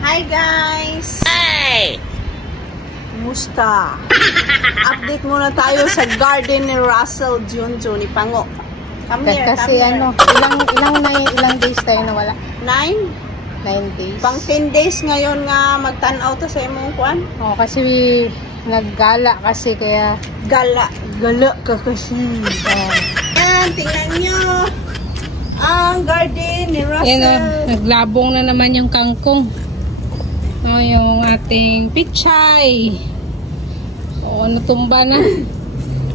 Hi guys! Hey! Kumusta? Update muna tayo sa garden ni Russell Junjo ni Pango. Come here, kasi come here. ilang days tayo nawala? 9 days. Pang 10 days ngayon nga magtanaw to sa imong kuan. Oh, kasi naggala kasi kaya Gala ka kasi. Yan, tingnan nyo. Ang garden ni Russell. Yan, naglabong na naman yung kangkong. Yung ating pichay. Natumba na.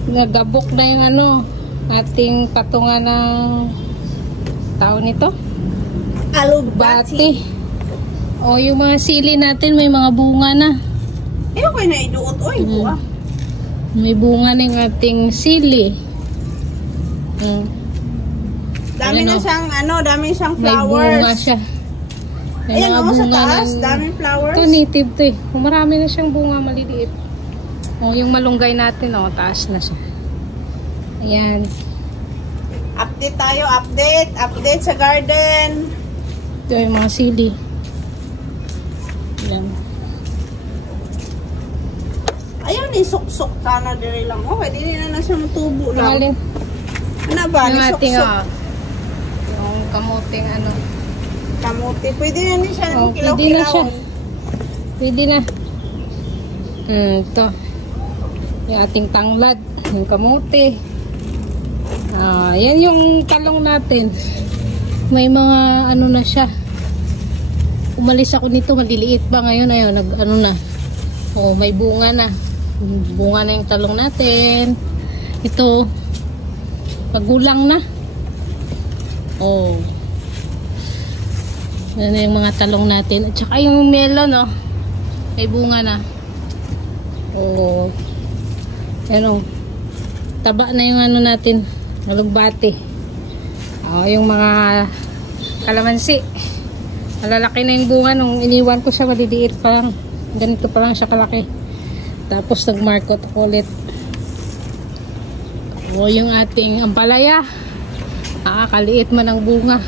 Nagabok na yung ating patungan ng tao nito. Alugbati. Yung mga sili natin may mga bunga na. Okay na iduot. Buwa. May bunga na yung ating sili. Dami na siyang dami siyang May flowers. bunga siya. May Ayan, mga sa bunga taas, dami flowers. Ito native to eh. Marami na siyang bunga maliliit. Yung malunggay natin, taas na siya. Ayan. Update tayo, update sa garden. Ito yung mga sili. Ayan. Ayaw ni suksok ka na diri lang. Okay, di na siya matubo lang. Alin? Ano ba? Yung Ni ating, suksok. yung kamuting Kamuti. Pwede na ni siya ng pwede na siya. kilaw-kilawon. Pwede na. Ito. Yung ating tanglad. Yung kamuti. Yan yung talong natin. May mga na siya. Umalis ako nito. Maliliit pa ngayon. Ayun, na. May bunga na. Bunga na yung talong natin. Ito. Magulang na. Yan yung mga talong natin. At saka yung melon, may bunga na. Yan taba na yung natin. Nalugbati. Yung mga kalamansi. Malalaki na yung bunga. Nung iniwan ko siya, maliliit pa lang. Ganito pa lang siya kalaki. Tapos nag-markot ako ulit. Yung ating ampalaya. Kaliit man ang bunga.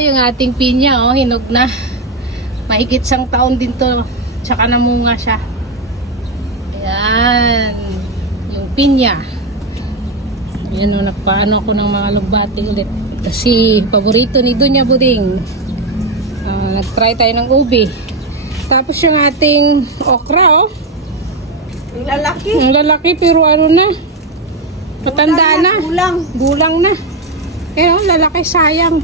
Yung ating pinya, hinog na. Mahigit sang taon din to. Tsaka namunga siya. Ayan. Yung pinya. Ayan, nagpaano ako ng mga lugbati ulit. Kasi paborito ni Dunya Buding. Nag-try tayo ng ubi. Tapos yung ating okra, Ang lalaki. Ang lalaki pero na. Matanda na. Gulang na. Lalaki, sayang.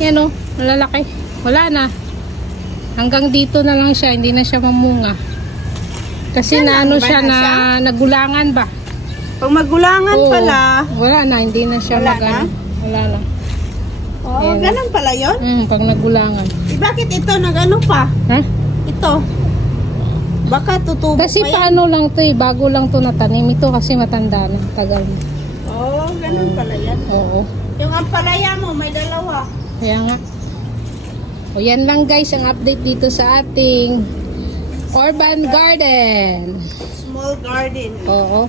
Yan lalaki. Wala na. Hanggang dito na lang siya, hindi na siya mamunga. Kasi siya na nagulangan ba? Pag magulangan pala. Wala na, hindi na siya Wala na? Wala na. Ganun pala yun? Pag nagulangan. Bakit ito pa? Ha? Ito. Baka tutubo kasi pa yan. paano lang to bago lang to natanim. Ito kasi matanda na, tagal na. Ganun pala yan. Oo. Yung ampalaya mo, may dalawa. Kaya nga. Yan lang guys ang update dito sa ating urban garden. Small garden. Oo.